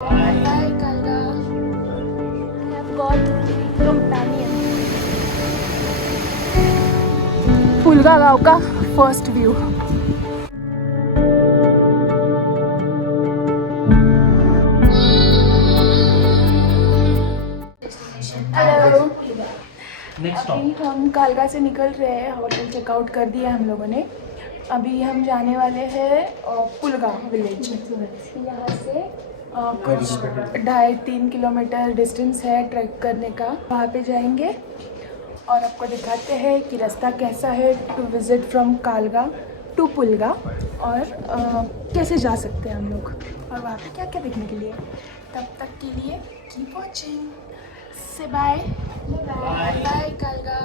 Hi Kalga, I have got companion. Pulga गांव का first view. Hello, अभी हम कालगा से निकल रहे हैं। होटल चेकआउट कर दिया हम लोगों ने। अभी हम जाने वाले हैं पुलगा विलेज। यहाँ से कुछ 2.5-3 किलोमीटर डिस्टेंस है ट्रैक करने का। वहाँ पे जाएंगे और आपको दिखाते हैं कि रास्ता कैसा है to visit from Kalga to Pulga, और कैसे जा सकते हैं हम लोग, और वहाँ पे क्या क्या देखने के लिए। तब तक के लिए कीप वॉचिंग। से बाय बाय कालगा।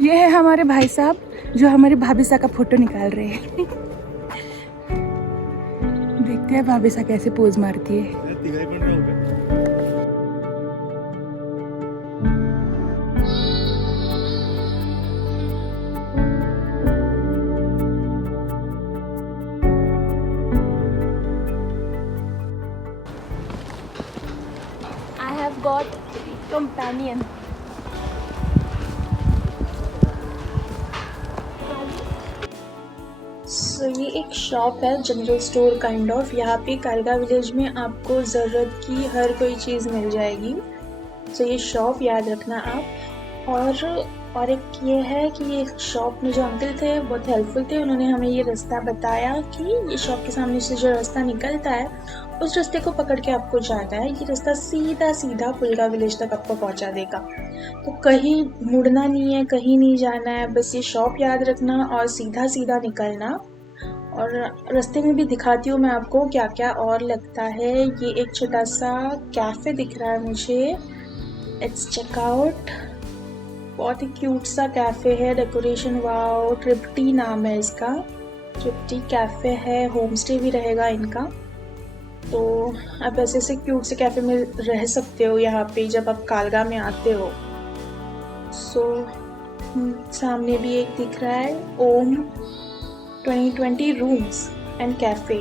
ये है हमारे भाई साहब जो हमारी भाभी सा का फोटो निकाल रहे हैं। देखते हैं भाभी सा कैसे पोज मारती है। I have got companion. ये एक शॉप है, जनरल स्टोर काइंड ऑफ। यहाँ पे कालगा विलेज में आपको ज़रूरत की हर कोई चीज़ मिल जाएगी। ये शॉप याद रखना आप। और एक ये है कि ये शॉप में जो अंकल थे बहुत हेल्पफुल थे। उन्होंने हमें ये रास्ता बताया कि ये शॉप के सामने से जो रास्ता निकलता है उस रास्ते को पकड़ के आपको जाना है। ये रास्ता सीधा सीधा पुलगा विलेज तक आपको पहुँचा देगा। तो कहीं मुड़ना नहीं है, कहीं नहीं जाना है, बस ये शॉप याद रखना और सीधा सीधा निकलना। और रास्ते में भी दिखाती हूँ मैं आपको क्या क्या और लगता है। ये एक छोटा सा कैफ़े दिख रहा है मुझे। It's checkout. बहुत ही क्यूट सा कैफ़े है, डेकोरेशन वाओ। ट्रिप्टी नाम है इसका, ट्रिप्टी कैफ़े है। होम स्टे भी रहेगा इनका। तो आप ऐसे ऐसे क्यूट से कैफ़े में रह सकते हो यहाँ पे जब आप कालगा में आते हो। सामने भी एक दिख रहा है, ओम 2020 रूम्स एंड कैफे।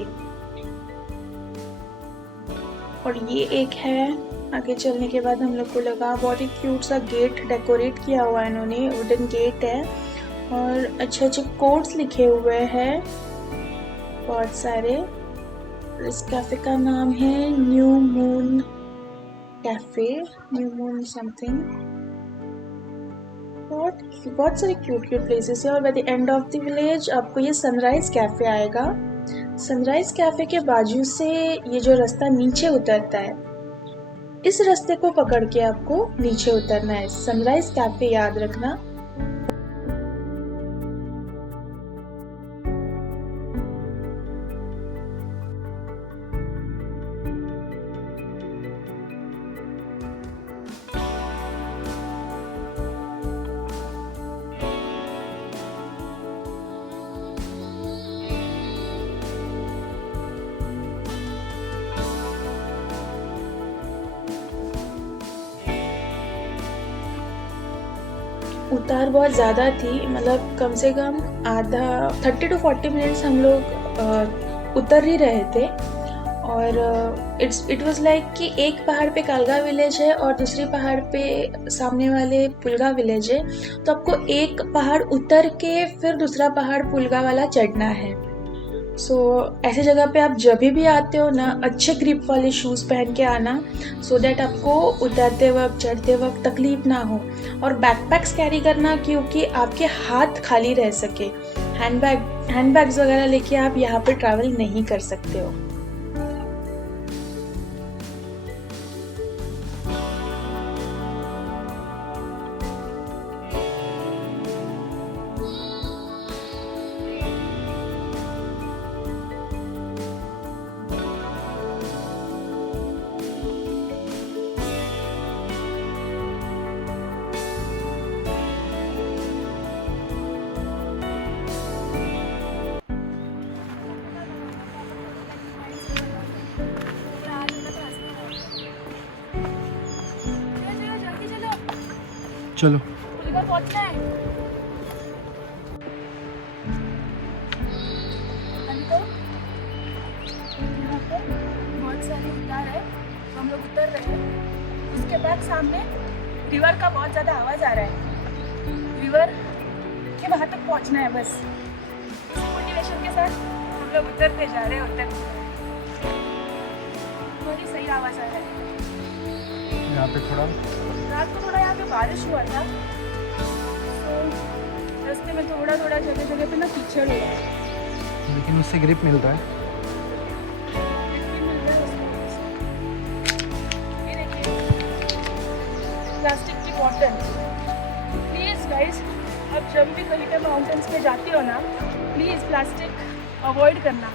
और ये एक है। आगे चलने के बाद हम लोग को लगा बहुत ही क्यूट सा गेट डेकोरेट किया हुआ है इन्होंने, वुडन गेट है और अच्छे अच्छे कोड्स लिखे हुए हैं बहुत सारे। इस कैफे का नाम है new moon cafe, new moon something. बहुत सारे क्यूट प्लेसेस है। और by the end of the village आपको ये सनराइज कैफे आएगा। सनराइज कैफे के बाजू से ये जो रास्ता नीचे उतरता है, इस रास्ते को पकड़ के आपको नीचे उतरना है। सनराइज कैफे याद रखना। उतार बहुत ज़्यादा थी, मतलब कम से कम आधा 30 to 40 मिनट्स हम लोग उतर ही रहे थे। और इट वाज लाइक कि एक पहाड़ पे कालगा विलेज है और दूसरी पहाड़ पे सामने वाले पुलगा विलेज है, तो आपको एक पहाड़ उतर के फिर दूसरा पहाड़ पुलगा वाला चढ़ना है। ऐसे जगह पे आप जब भी आते हो ना, अच्छे ग्रिप वाले शूज़ पहन के आना, सो दैट आपको उतरते वक्त चढ़ते वक्त तकलीफ ना हो। और बैकपैक्स कैरी करना, क्योंकि आपके हाथ खाली रह सके। हैंडबैग्स वगैरह लेके आप यहाँ पे ट्रैवल नहीं कर सकते हो। चलो पहुंचना है। यहाँ पे बहुत सारे उतार है, हम लोग उतर रहे हैं। उसके बाद सामने रिवर का बहुत ज़्यादा आवाज़ आ रहा है। रिवर के वहाँ तक पहुँचना है बस। इसी मोटिवेशन के साथ हम लोग उतरते जा रहे हैं। बहुत ही सही आवाज़ आ रहा है। यहाँ पे थोड़ा रात को थोड़ा यहाँ पे बारिश हुआ था, तो रास्ते में थोड़ा जगह जगह पे ना कीचड़ हुआ है, लेकिन उससे ग्रिप मिलता है। ये देखिए प्लास्टिक की बॉटल। प्लीज़ गाइस, आप जब भी कहीं पे माउंटेन्स पे जाती हो ना, प्लीज़ प्लास्टिक अवॉइड करना,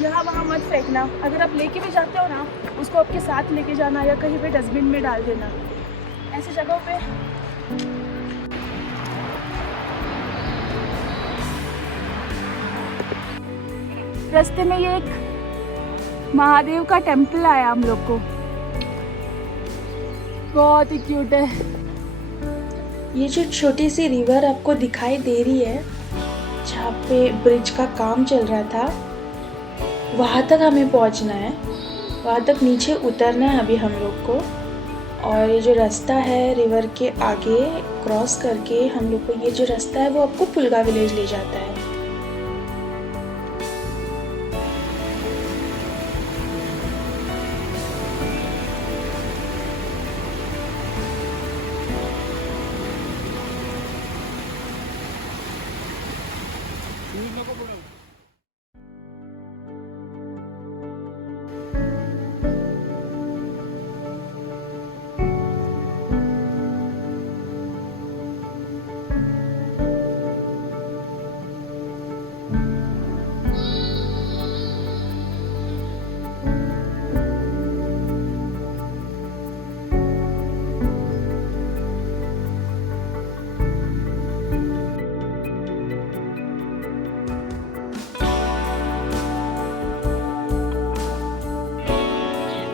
यहाँ वहाँ मत फेंकना। अगर आप लेके भी जाते हो ना, उसको आपके साथ लेके जाना या कहीं पे डस्टबिन में डाल देना। ऐसी जगहों पे रास्ते में ये एक महादेव का टेम्पल आया हम लोग को, बहुत ही क्यूट है। ये जो छोटी सी रिवर आपको दिखाई दे रही है, जहाँ पे ब्रिज का काम चल रहा था, वहाँ तक हमें पहुँचना है। वहाँ तक नीचे उतरना है अभी हम लोग को। और ये जो रास्ता है रिवर के आगे क्रॉस करके हम लोग को, ये जो रास्ता है वो आपको पुलगा विलेज ले जाता है।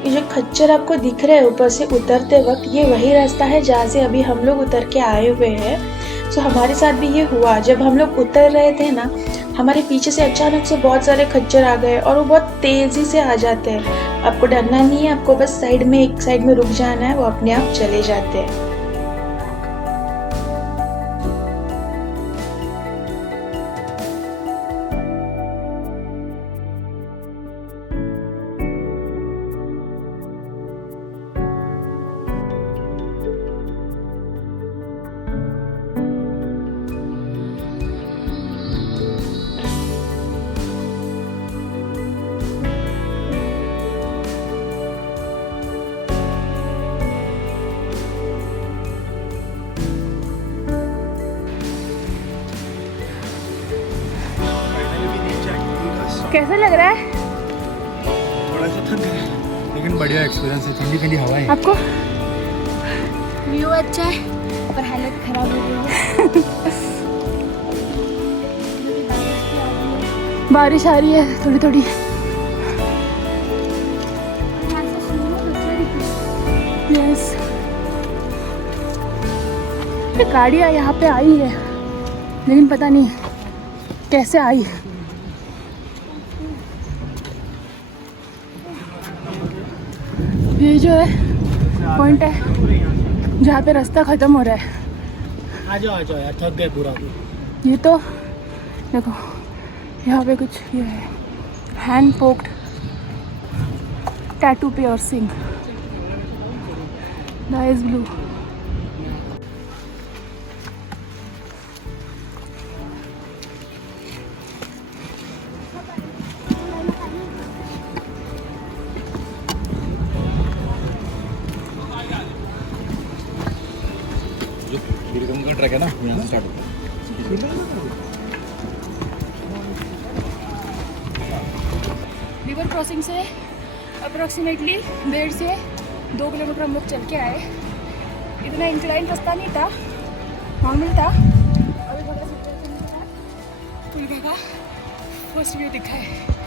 ये जो खच्चर आपको दिख रहा है ऊपर से उतरते वक्त, ये वही रास्ता है जहाँ से अभी हम लोग उतर के आए हुए हैं। सो हमारे साथ भी ये हुआ, जब हम लोग उतर रहे थे ना, हमारे पीछे से अचानक से बहुत सारे खच्चर आ गए और वो बहुत तेज़ी से आ जाते हैं। आपको डरना नहीं है, आपको बस एक साइड में रुक जाना है, वो अपने आप चले जाते हैं। कैसा लग रहा है? थोड़ा सा थक गए, लेकिन बढ़िया एक्सपीरियंस है। ठंडी ठंडी हवा है। आपको व्यू अच्छा है पर हालत खराब हो गई है। बारिश आ रही है थोड़ी थोड़ी। यस, गाड़ियाँ यहाँ पे आई है, लेकिन पता नहीं कैसे आई। ये जो है पॉइंट है जहाँ पे रास्ता ख़त्म हो रहा है। आ जाओ यार, थक गए पूरा। ये तो देखो यहाँ पे कुछ ये है hand poked tattoo piercing nice blue. जो गिरगम का ट्रैक है ना, यहाँ से स्टार्ट होता है। रिवर क्रॉसिंग से अप्रॉक्सीमेटली 1.5 से 2 किलोमीटर हम लोग चल के आए। इतना इंक्लाइन रास्ता नहीं था, नॉर्मल था। अभी थोड़ा सा फुल का फर्स्ट व्यू दिखा है।